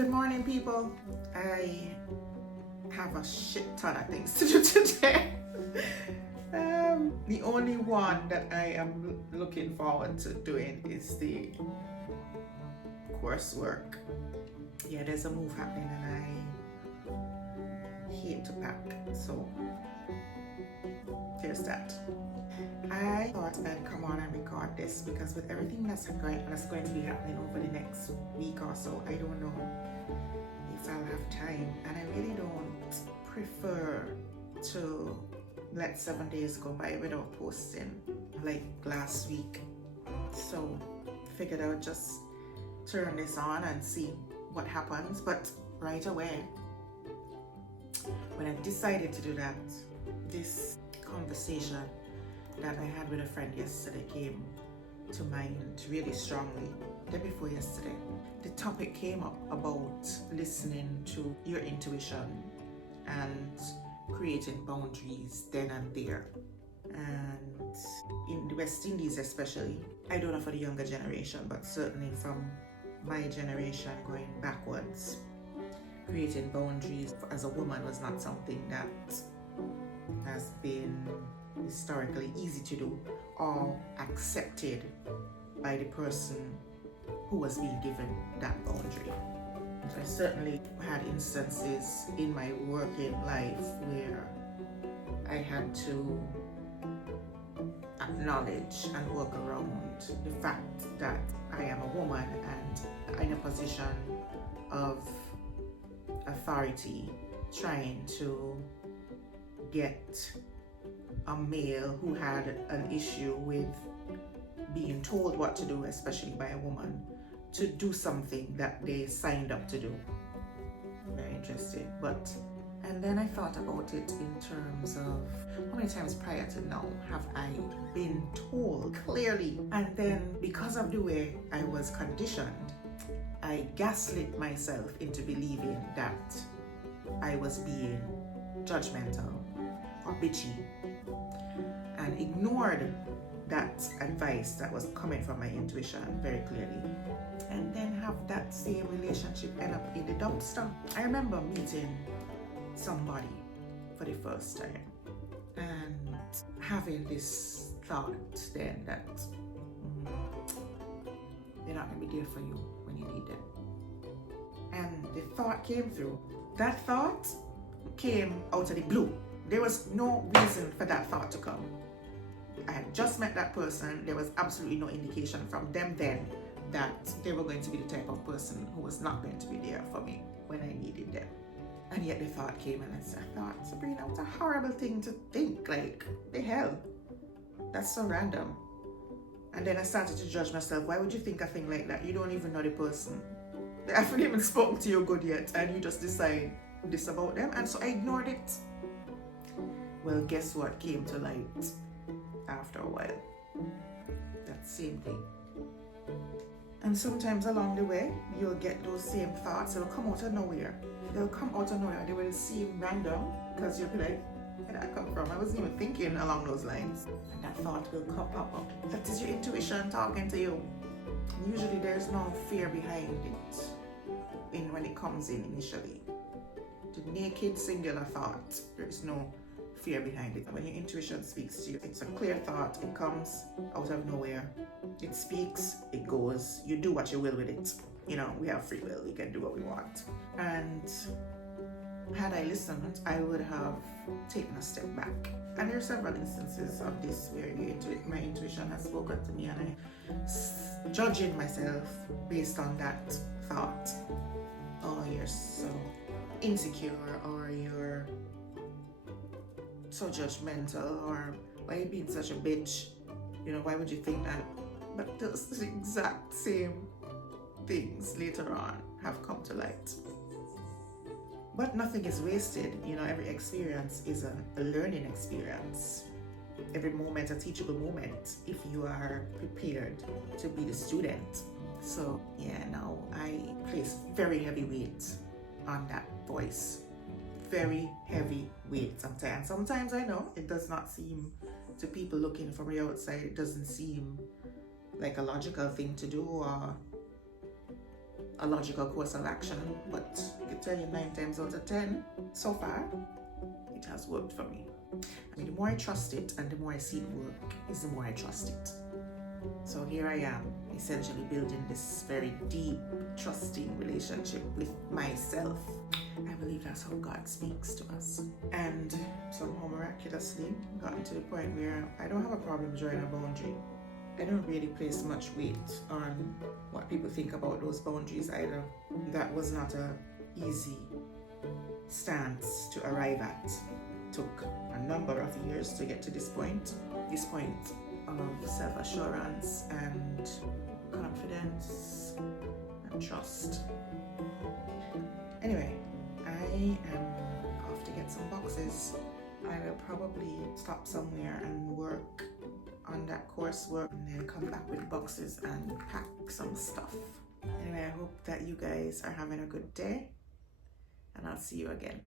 Good morning, people. I have a shit ton of things to do today. The only one that I am looking forward to doing is the coursework. Yeah, there's a move happening and I hate to pack, so there's that. I thought I'd come on and record this because with everything that's going to be happening over the next week or so, I don't know if I'll have time, and I really don't prefer to let 7 days go by without posting like last week. So figured I would just turn this on and see what happens. But right away, when I decided to do that, this conversation that I had with a friend yesterday came to mind really strongly. The day before yesterday, the topic came up about listening to your intuition and creating boundaries then and there. And in the West Indies especially, I don't know for the younger generation, but certainly from my generation going backwards, creating boundaries as a woman was not something that has been historically easy to do or accepted by the person who was being given that boundary. I certainly had instances in my working life where I had to acknowledge and work around the fact that I am a woman and in a position of authority, trying to get a male who had an issue with being told what to do, especially by a woman, to do something that they signed up to do. Very interesting. And then I thought about it in terms of how many times prior to now have I been told clearly, and then because of the way I was conditioned, I gaslit myself into believing that I was being judgmental or bitchy, and ignored that advice that was coming from my intuition very clearly, and then have that same relationship end up in the dumpster. I remember meeting somebody for the first time and having this thought then that they're not going to be there for you when you need them. And the thought came through. That thought came out of the blue. There was no reason for that thought to come. I had just met that person. There was absolutely no indication from them then that they were going to be the type of person who was not going to be there for me when I needed them. And yet the thought came and I thought, Sabrina, what a horrible thing to think. Like, the hell? That's so random. And then I started to judge myself. Why would you think a thing like that? You don't even know the person. They haven't even spoken to you good yet, and you just decide this about them. And so I ignored it. Well, guess what came to light after a while? That same thing. And sometimes along the way, you'll get those same thoughts. They'll come out of nowhere. They will seem random because you'll be like, where did that come from? I wasn't even thinking along those lines. And that thought will pop up. That is your intuition talking to you. Usually there's no fear behind it when it comes in initially. The naked singular thought, there's no fear behind it. When your intuition speaks to you, it's a clear thought. It comes out of nowhere. It speaks, it goes. You do what you will with it. You know, we have free will. We can do what we want. And had I listened, I would have taken a step back. And there are several instances of this where my intuition has spoken to me, and I'm judging myself based on that thought. Oh, you're so insecure, or you're so judgmental, or why are you being such a bitch? You know, why would you think that? But those exact same things later on have come to light. But nothing is wasted. You know, every experience is a learning experience. Every moment a teachable moment if you are prepared to be the student. So yeah, now I place very heavy weight on that voice. Very heavy weight sometimes. Sometimes I know it does not seem, to people looking from the outside, it doesn't seem like a logical thing to do or a logical course of action, but I can tell you 9 times out of 10, so far, it has worked for me. I mean, the more I trust it and the more I see it work, is the more I trust it. So here I am, essentially building this very deep, trusting relationship with myself. I believe that's how God speaks to us. And somehow miraculously gotten to the point where I don't have a problem drawing a boundary. I don't really place much weight on what people think about those boundaries either. That was not a easy stance to arrive at. Took a number of years to get to this point of self-assurance and confidence and trust. Anyway, I am off to get some boxes. I will probably stop somewhere and work on that coursework and then come back with boxes and pack some stuff. Anyway, I hope that you guys are having a good day, and I'll see you again.